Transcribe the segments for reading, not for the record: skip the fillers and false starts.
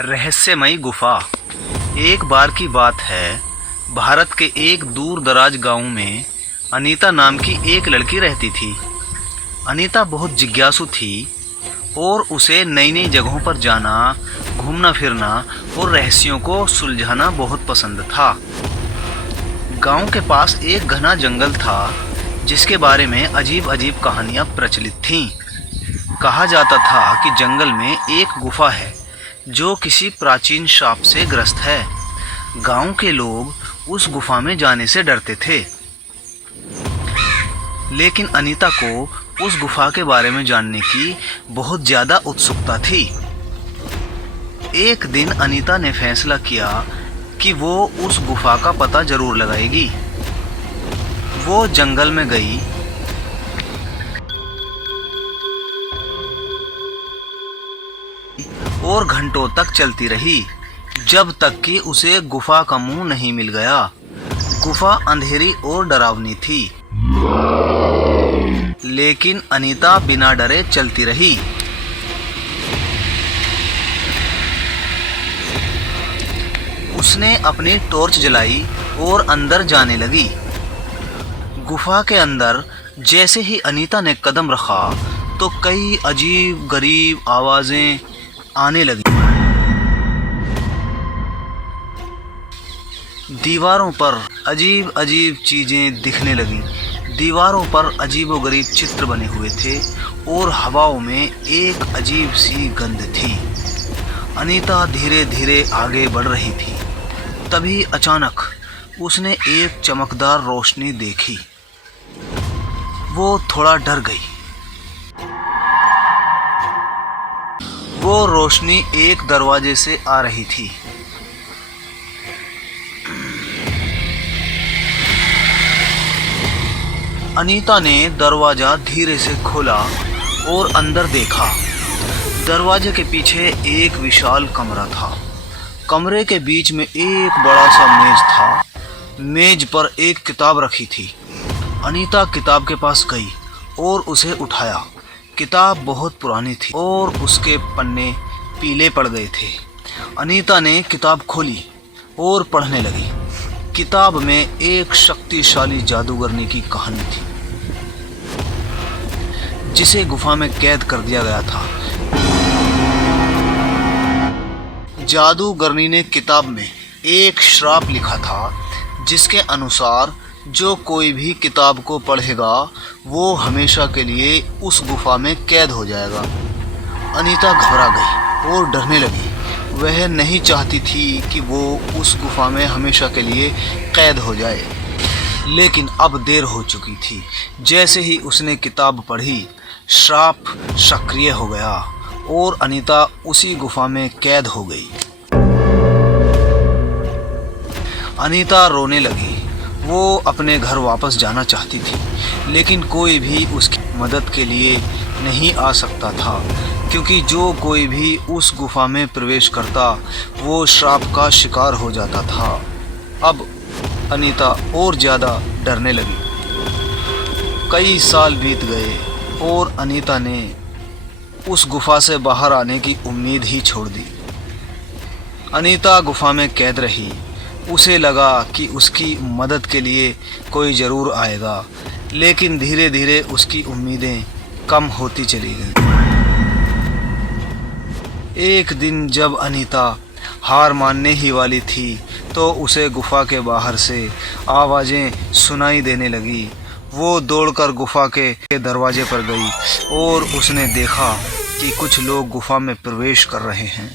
रहस्यमयी गुफा। एक बार की बात है, भारत के एक दूर दराज गांव में अनीता नाम की एक लड़की रहती थी। अनीता बहुत जिज्ञासु थी और उसे नई नई जगहों पर जाना, घूमना फिरना और रहस्यों को सुलझाना बहुत पसंद था। गांव के पास एक घना जंगल था जिसके बारे में अजीब अजीब कहानियां प्रचलित थीं। कहा जाता था कि जंगल में एक गुफा है जो किसी प्राचीन शाप से ग्रस्त है। गांव के लोग उस गुफा में जाने से डरते थे, लेकिन अनीता को उस गुफा के बारे में जानने की बहुत ज़्यादा उत्सुकता थी। एक दिन अनीता ने फैसला किया कि वो उस गुफा का पता जरूर लगाएगी। वो जंगल में गई और घंटों तक चलती रही, जब तक कि उसे गुफा का मुंह नहीं मिल गया। गुफा अंधेरी और डरावनी थी, लेकिन अनीता बिना डरे चलती रही। उसने अपनी टॉर्च जलाई और अंदर जाने लगी। गुफा के अंदर जैसे ही अनीता ने कदम रखा तो कई अजीब गरीब आवाजें आने लगी। दीवारों पर अजीब अजीब चीजें दिखने लगी। दीवारों पर अजीबोगरीब चित्र बने हुए थे और हवाओं में एक अजीब सी गंध थी। अनीता धीरे धीरे आगे बढ़ रही थी। तभी अचानक उसने एक चमकदार रोशनी देखी। वो थोड़ा डर गई। वो रोशनी एक दरवाजे से आ रही थी। अनीता ने दरवाजा धीरे से खोला और अंदर देखा। दरवाजे के पीछे एक विशाल कमरा था। कमरे के बीच में एक बड़ा सा मेज था। मेज पर एक किताब रखी थी। अनीता किताब के पास गई और उसे उठाया। किताब बहुत पुरानी थी और उसके पन्ने पीले पड़ गए थे। अनीता ने किताब खोली और पढ़ने लगी। किताब में एक शक्तिशाली जादूगरनी की कहानी थी जिसे गुफा में कैद कर दिया गया था। जादूगरनी ने किताब में एक श्राप लिखा था जिसके अनुसार जो कोई भी किताब को पढ़ेगा वो हमेशा के लिए उस गुफा में कैद हो जाएगा। अनीता घबरा गई और डरने लगी। वह नहीं चाहती थी कि वो उस गुफा में हमेशा के लिए कैद हो जाए, लेकिन अब देर हो चुकी थी। जैसे ही उसने किताब पढ़ी, श्राप सक्रिय हो गया और अनीता उसी गुफा में कैद हो गई। अनीता रोने लगी। वो अपने घर वापस जाना चाहती थी, लेकिन कोई भी उसकी मदद के लिए नहीं आ सकता था, क्योंकि जो कोई भी उस गुफा में प्रवेश करता वो श्राप का शिकार हो जाता था। अब अनीता और ज़्यादा डरने लगी। कई साल बीत गए और अनीता ने उस गुफा से बाहर आने की उम्मीद ही छोड़ दी। अनीता गुफा में कैद रही। उसे लगा कि उसकी मदद के लिए कोई ज़रूर आएगा, लेकिन धीरे धीरे उसकी उम्मीदें कम होती चली गईं। एक दिन जब अनीता हार मानने ही वाली थी तो उसे गुफा के बाहर से आवाज़ें सुनाई देने लगी। वो दौड़कर गुफा के दरवाजे पर गई और उसने देखा कि कुछ लोग गुफा में प्रवेश कर रहे हैं।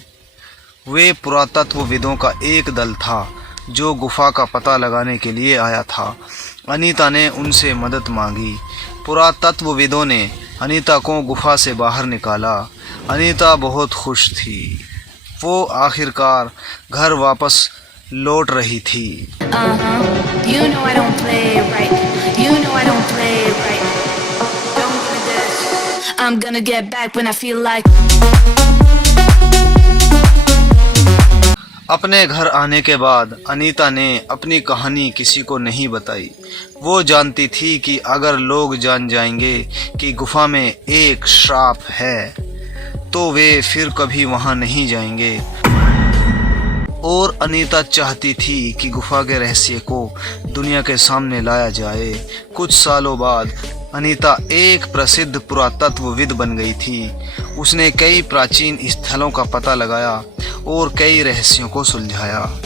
वे पुरातत्वविदों का एक दल था जो गुफा का पता लगाने के लिए आया था। अनीता ने उनसे मदद मांगी। पुरातत्वविदों ने अनीता को गुफा से बाहर निकाला। अनीता बहुत खुश थी। वो आखिरकार घर वापस लौट रही थी। अपने घर आने के बाद अनीता ने अपनी कहानी किसी को नहीं बताई। वो जानती थी कि अगर लोग जान जाएंगे कि गुफा में एक श्राप है तो वे फिर कभी वहाँ नहीं जाएंगे। और अनीता चाहती थी कि गुफा के रहस्य को दुनिया के सामने लाया जाए। कुछ सालों बाद अनीता एक प्रसिद्ध पुरातत्वविद बन गई थी। उसने कई प्राचीन स्थलों का पता लगाया और कई रहस्यों को सुलझाया।